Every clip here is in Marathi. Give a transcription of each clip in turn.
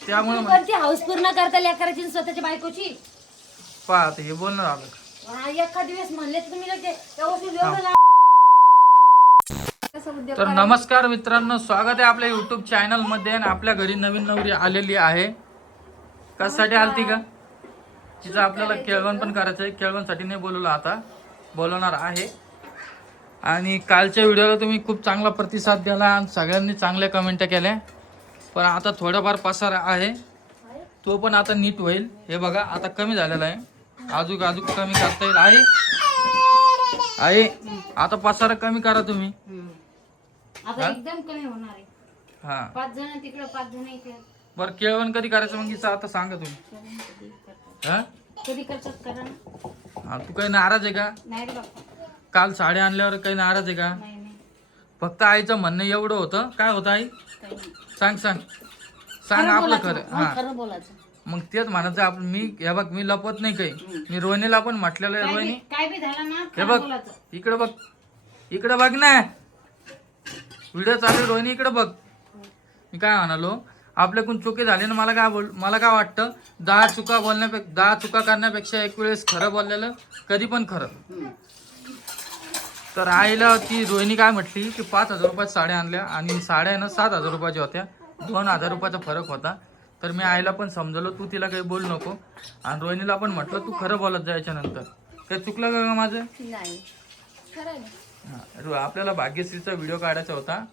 त्यामुळे कोणती हाऊस पूर्ण करता लेकराची आणि स्वतःच्या बायकोची. पाहत हे बोलणं झालं. एका दिवस म्हणले तुम्ही लगे व्यवस्थित एवढं तर नमस्कार मित्रांनो, स्वागत आहे आपल्या युट्यूब चॅनल मध्ये. आणि आपल्या घरी नवीन नवरी आलेली आहे. कशासाठी आलती का? तिचं आपल्याला केळवण पण करायचं आहे. केळवणसाठी नाही बोलवलं, आता बोलवणार आहे. आणि कालच्या व्हिडिओला तुम्ही खूप चांगला प्रतिसाद दिला आणि सगळ्यांनी चांगल्या कमेंट केल्या. पण आता थोडाफार पसारा आहे, तो पण आता नीट होईल. हे बघा आता कमी झालेला आहे, अजून अजून कमी करता येईल. आहे आता पसारा कमी करा तुम्ही. आता एकदम कमी होणार आहे. हा 5 जण तिकडे 5 जण इकडे. बरं केळवण कधी करायचं मग हिचं आता सांगा तुम्ही. हा कधी करतात करा ना. हा, तू काही नाराज आहे का? नाही रे बाप्पा, काल साड्या आणल्यावर काही नाराज आहे का? नाही नाही फक्त आईचं म्हणणं एवढं होतं. काय होतं आई? काही नाही. सांग सांग सांग आपलं खरं. हा खरं बोलायचं. मग तेच म्हणायचं आपण. मी हे बघ, मी लपत नाही काही. मी रोहिणीला पण म्हटलेलं आहे. रोहिणी काय बी झालं ना हे खरं बघ, बोलायचं. इकडे बघ, इकडे बघ ना, व्हिडिओ चालू आहे. रोहिणी इकडे बघ. मी काय म्हणालो, आपल्याकडून चुकी झाली ना. मला काय वाटतं, 10 चुका करण्यापेक्षा एक वेळेस खरं बोललेलं कधी पण खरं. तर आईला ती रोहिणी काय म्हटली की 5,000 रुपयात साड्या आणल्या आणि साड्या ना 7,000 रुपयाच्या होत्या. 2,000 रुपयाचा फरक होता. तर मी आईला पण समजवलं, तू तिला काही बोलू नको. आणि रोहिणीला पण म्हटलं तू खरं बोलत जायच्या नंतर. काही चुकलं का माझं? नाही खरं नाही. आपल्याला भाग्यश्रीचा व्हिडिओ काढायचा होता.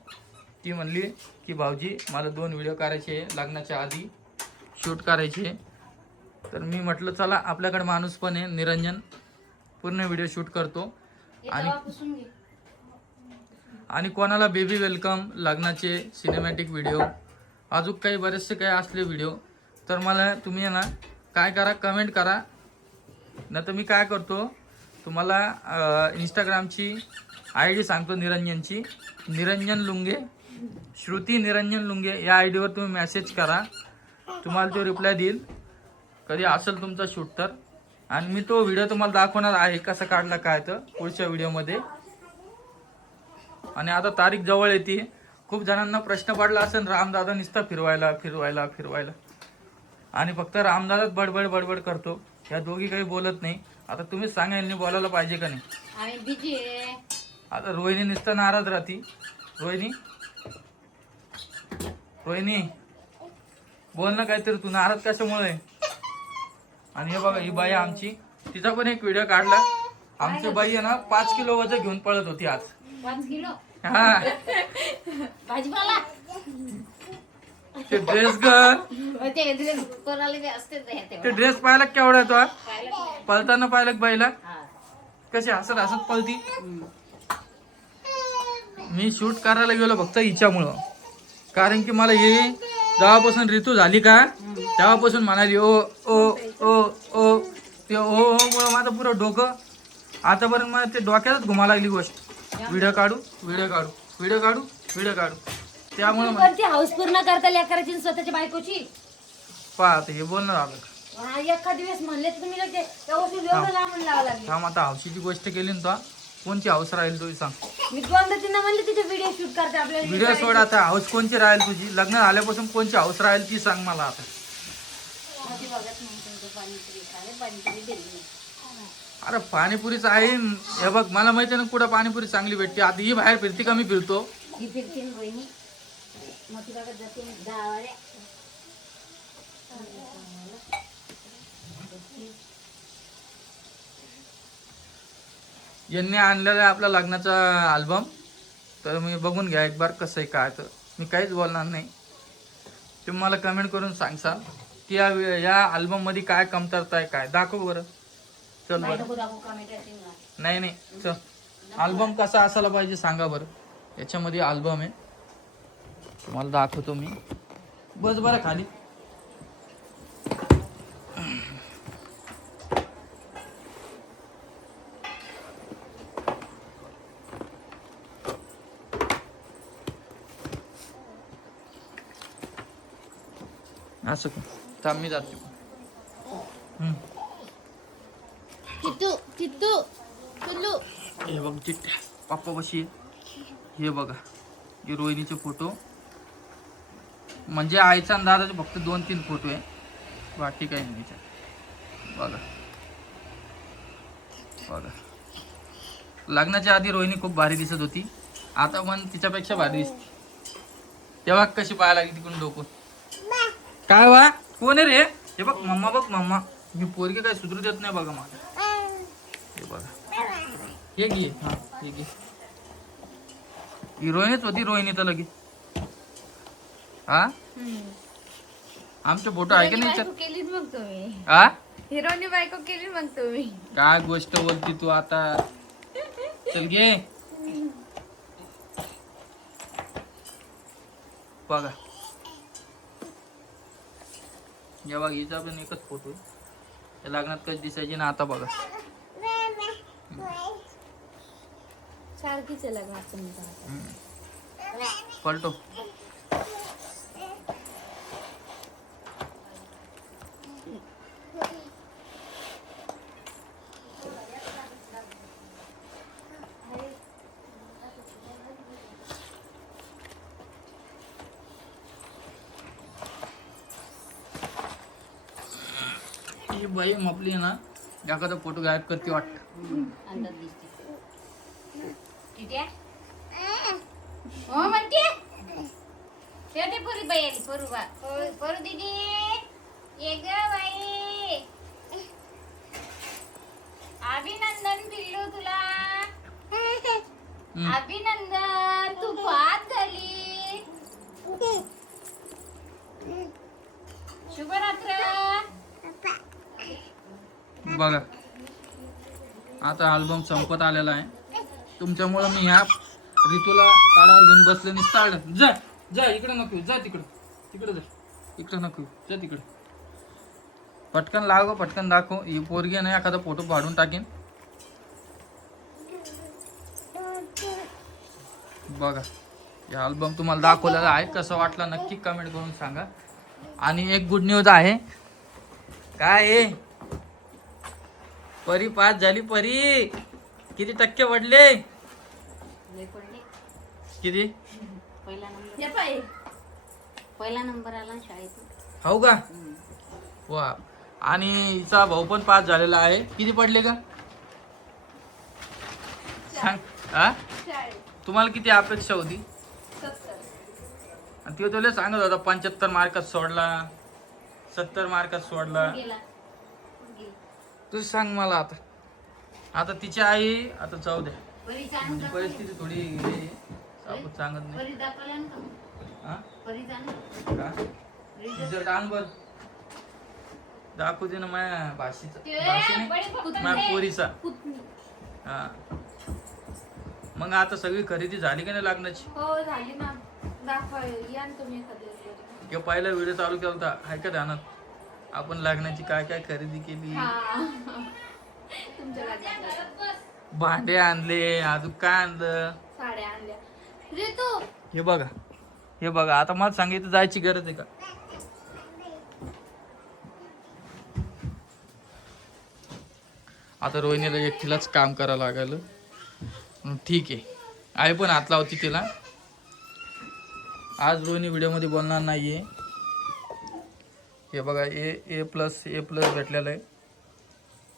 ती म्हणली की भाऊजी मला 2 व्हिडिओ करायचे लग्नाच्या आधी, शूट करायचे. तर मी म्हटलं चला, आपल्याकडे माणूस पण आहे निरंजन, पूर्ण व्हिडिओ शूट करतो. आणि कोणाला बेबी वेलकम, लग्नाचे सिनेमॅटिक व्हिडिओ, अजून काही बरेचसे काही असले व्हिडिओ, तर मला तुम्ही आहे ना काय करा, कमेंट करा. नाही तर मी काय करतो, तुम्हाला इंस्टाग्रामची ID सांगतो निरंजनची, निरंजन लुंगे, श्रुती निरंजन लुंगे या ID वर तुम्ही मेसेज करा. तुम्हाला तो रिप्लाय देईल कधी असेल तुमचा शूट तर. आणि मी तो व्हिडिओ तुम्हाला दाखवणार आहे कसा काढला काय तर पुढच्या व्हिडिओमध्ये. आणि आता तारीख जवळ येते. खूप जणांना प्रश्न पडला असेल, रामदादा नुसता फिरवायला फिरवायला फिरवायला, आणि फक्त रामदादाच बडबड बडबड करतो. या दोघी काही बोलत नाही. आता तुम्हीच सांगा, यांनी बोलायला पाहिजे का नाही? आम्ही बिजी आहे. आता रोहिणी नुसतं नाराज राहती. रोहिणी रोहिणी बोल ना काहीतरी, तू नाराज कशामुळे? आणि हे बघा, ही बाई आमची, तिचा पण एक व्हिडिओ काढला. आमची बाई आहे ना 5 किलो वजन घेऊन पळत होती आज. 5 किलो हा भाजीपाला. ते ड्रेस ग, ते ड्रेस कोणाला बी असते ते ड्रेस पाहिला केवढा तो पळताना पाहिला बाईला कशी हसत हसत पळती. मी शूट करायला गेलो फक्त हिच्यामुळं. कारण की मला हे जेव्हापासून ऋतू झाली का तेव्हापासून म्हणाली ओ ओ ओ ओ, ते ओ मुळे माझं पुरं डोकं आतापर्यंत मला ते डोक्यातच घुमा लागली गोष्ट. व्हिडिओ काढू व्हिडिओ काढू व्हिडिओ काढू व्हिडिओ काढू. त्यामुळे कोणती हाऊस पूर्ण करता लेकराची आणि स्वतःच्या बायकोची. पाहत हे बोलणं झालं. एका दिवस म्हणले तुम्ही लगे व्यवस्थित एवढं लांबून लावा लागले. थांब, आता हौशीची गोष्ट केली ना तो, कोणची हौस राहील तुझी सांग? मी दोनदा तिनं म्हणले तिथे व्हिडिओ शूट करते आपल्याला. व्हिडिओ सोड, आता हौस कोणची राहील तुझी? लग्न झाल्यापासून कोणची हौस राहील ती सांग मला आता. अरे पाणीपुरीच आहे. हे बघ, मला माहिती आहे ना कुठं पाणीपुरी चांगली भेटते. आता ही बाहेर फिरती का मी फिरतो? ही फिरते ना रोहिणी, मोठी बागत जाते गावाला. यांनी आणलेला आहे आपला लग्नाचा अल्बम. तर मी बघून घ्या एक बार कसं आहे काय. तर मी काहीच बोलणार नाही, तुम्ही मला कमेंट करून सांगसाल की या अल्बम मध्ये काय कमतरता आहे, काय दाखव बरं. चल बरं, नाही नाही चल, अल्बम कसा असायला पाहिजे सांगा बरं. याच्यामध्ये अल्बम आहे, तुम्हाला दाखवतो मी. बस बरं खाली. असं का? थांब मी जातो. चित्तू चित्तू टुल्लू. हे बघ चिट्ट्या पप्पा बशी. हे बघा, हे रोहिणीचे फोटो. म्हणजे आईचा आणि दादाचे फक्त 2-3 फोटो आहे, बाकी काही नाही त्याच्यात. बघा बघा, लग्नाच्या आधी रोहिणी खूप भारी दिसत होती, आता पण तिच्यापेक्षा भारी दिसते. तेव्हा कशी पाहायला लागली तिकडून डोकं. काय वा, कोण आहे रे? हे बघ मम्मा, बघ मम्मा, मी पोरगी काय सुधरू देत नाही बघा मला. हे बघा, हे घे, हा हे घे. हिरोईनच होती रोहिणी तर लगे. हा आमचे फोटो आहे की नाही बायको केली मग तुम्ही, हा? हिरोनी बायको केली मग तुम्ही. काय गोष्ट बोलती तू आता. चल घे बघा. या बघ, हिचा पण एकच फोटो आहे. त्या लग्नात कशी दिसायची ना, आता बघा. सारखीच आहे लग्नात तुमचं. पलटो. ही बाई मपली आहे ना, एखादा फोटो गायब करते वाटत. अंदाज दिसते. ठीक आहे. हो म्हणते. शेवटी पुरी बाई आली, परू दीदी. ये ग बाई. अभिनंदन पिल्लू तुला. अभिनंदन, तू पास झाली. शुभरात्र. बघा, आता अल्बम संपत आलेला आहे. तुमच्यामुळे मी ह्या ऋतूला काढावर घेऊन बसले आणि चालत. जा जा, इकडे नको, जा तिकडं, तिकडे जा, इकडे नको, जा तिकडे. पटकन लाव, पटकन दाखव. ही पोरगी नाही एखादा फोटो फाडून टाकेन. बघा, हे अल्बम तुम्हाला दाखवलेला आहे, कसं वाटला नक्की कमेंट करून सांगा. आणि एक गुड न्यूज आहे. काय आहे? परी पास झाली. परी किती टक्के पडले? किती? पहिला नंबर आला शाळेत. हो का? वा. आणि हिचा भाऊ पण पास झालेला आहे. किती पडले का सांग. हा, तुम्हाला किती अपेक्षा होती? आणि ते तुला सांगत होता 75 मार्कात सोडला, 70 मार्कात सोडला. तू सांग मला आता. आता तिची आई आता जाऊ द्या, म्हणजे परिस्थिती थोडी हे आहे, आपण सांगत नाही. हा? का? रिझल्ट आण बर, दाखवू दे ना माझ्या भाषेचा, माझ्या पोरीचा. हा, मग आता सगळी खरेदी झाली का नाही लग्नाची? हो झाली ना. दाखवा या ना तुम्ही किंवा पहिला व्हिडिओ चालू केला होता, आहे का ध्यानात? आपण लग्नाची काय काय खरेदी केली. भांडे आणले, अजून काय आणलं, साड्या आणल्या. ऋतू हे बघा, हे बघा. आता मला सांगितलं जायची गरज आहे का? आता रोहिणीला एकटीलाच काम करावं लागलं. ठीक आहे, आई पण हात लावती तिला. आज रोहिणी व्हिडिओमध्ये बोलणार नाहीये. हे बघा, ए प्लस भेटलेलं आहे.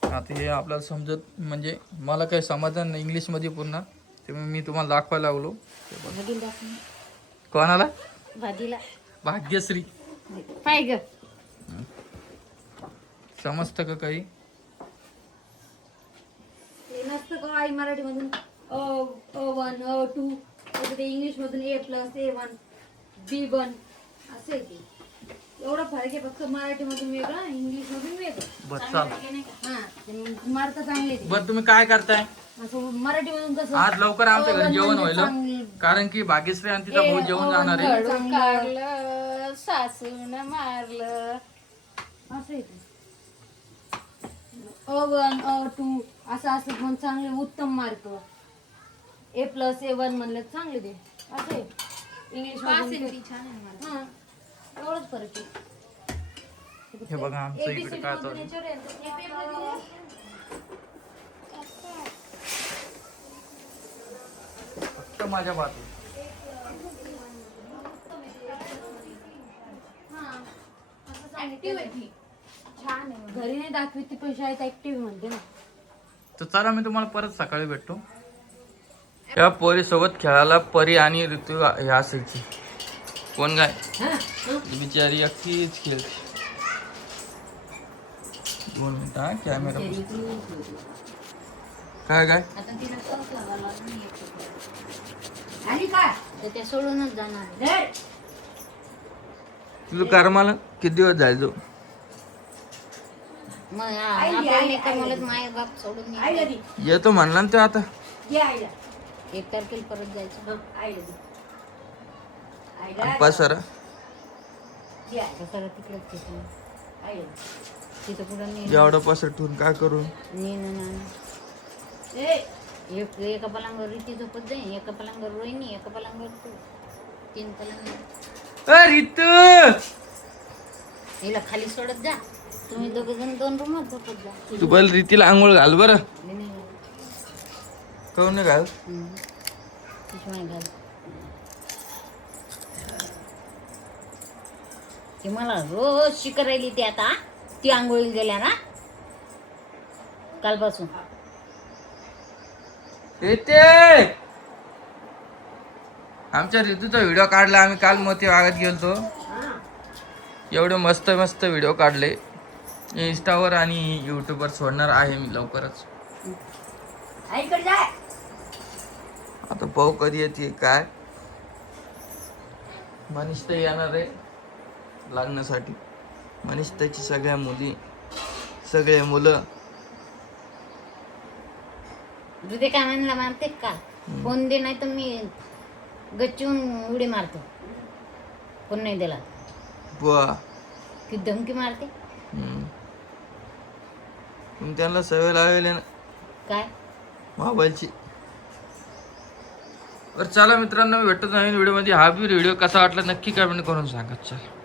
आता हे आपल्याला समजत, म्हणजे मला काही समजलं नाही इंग्लिशमध्ये पूर्ण, ते मी तुम्हाला दाखवायला लागलो. कोणाला? भाग्यश्री. पाय ग, समजतं का काही? नसतं का आई मराठी मधून A1 A2, ते इंग्लिश मधून A+, A1, B1 असं आहे. ते एवढा फरक आहे फक्त मराठी मधून वेगळं, इंग्लिश मधून वेगळं. बस चाल. हा, मार्क चांगले. बरं, तुम्ही काय करताय? मराठी मधून कसं आज लवकर आमच्या घरी जेवण व्हायला, कारण की भाग्यश्री आणि तिचा भाऊ जेवण जाणार आहे. सासून मारलं असं आहे. A1 A2 असं असं पण चांगले उत्तम मार्क. A+, A1 म्हणलं चांगले ते असं आहे. इंग्लिश हा, एवढंच फरक आहे. हे बघा आमचं इकडे काय चालू आहे. फक्त माझ्या बाजू. ऍक्टिव्ह आहे ती. छान आहे. घरी नाही दाखवी ती पण शाळेत ऍक्टिव्ह म्हणते ना. तर चला मी तुम्हाला परत सकाळी भेटतो. त्या पोरी सोबत खेळायला परी आणि ऋतू हे असायची. कोण काय बिचारी अख्खीच खेळते. 2 मिनिटं हा, कॅमेरा काय काय आता तिला पाऊस लागायला नाही आणि काय तर ते सोडूनच जाणार. तुला कर्माला किती दिवस जायचो? मग मला माय बाप सोडून येतो म्हणला ना तो आता. 1 तारखेला परत जायचं. पसारा पसारा तिकडेच तिथं कुठं नाही. एवढं पसर ठेवून काय करू? एका पलंगावर रीती झोपत जाईन, एका पलंगावर रोहिणी, एका पलंगावर तू. 3 पलंग. ऋतू हिला खाली सोडत जा. तुम्ही दोघं जण 2 रूमात झोपत जा. तू पहिले रीतीला आंघोळ घाल बरं. मी नाही घालत. काहून नाही घाल? तिची घाल. ती मला रोज शिकर राहिली ती आता. ती आंघोळीला गेल्या ना कालपासून. येते आमच्या ऋतूचा व्हिडिओ काढला आम्ही काल मोती वागत गेलतो. एवढे मस्त मस्त व्हिडिओ काढले. इंस्टावर आणि युट्यूबवर सोडणार आहे मी लवकरच. आता पाहू कधी येते काय. मनीषता येणार आहे लग्नासाठी. मनीषताची सगळ्या मुली सगळे मुलं. दुधे काय म्हणला मारते का? फोन दे नाही तर मी गच्चून उडी मारतो. फोन नाही दिला बुवा की धमकी मारते. पण त्यांना सवय लावली ना काय मोबाईलची. तर चला मित्रांनो भेटतो नवीन व्हिडिओ मध्ये. हा बी व्हिडिओ कसा वाटला नक्की कमेंट करून सांगा. चला.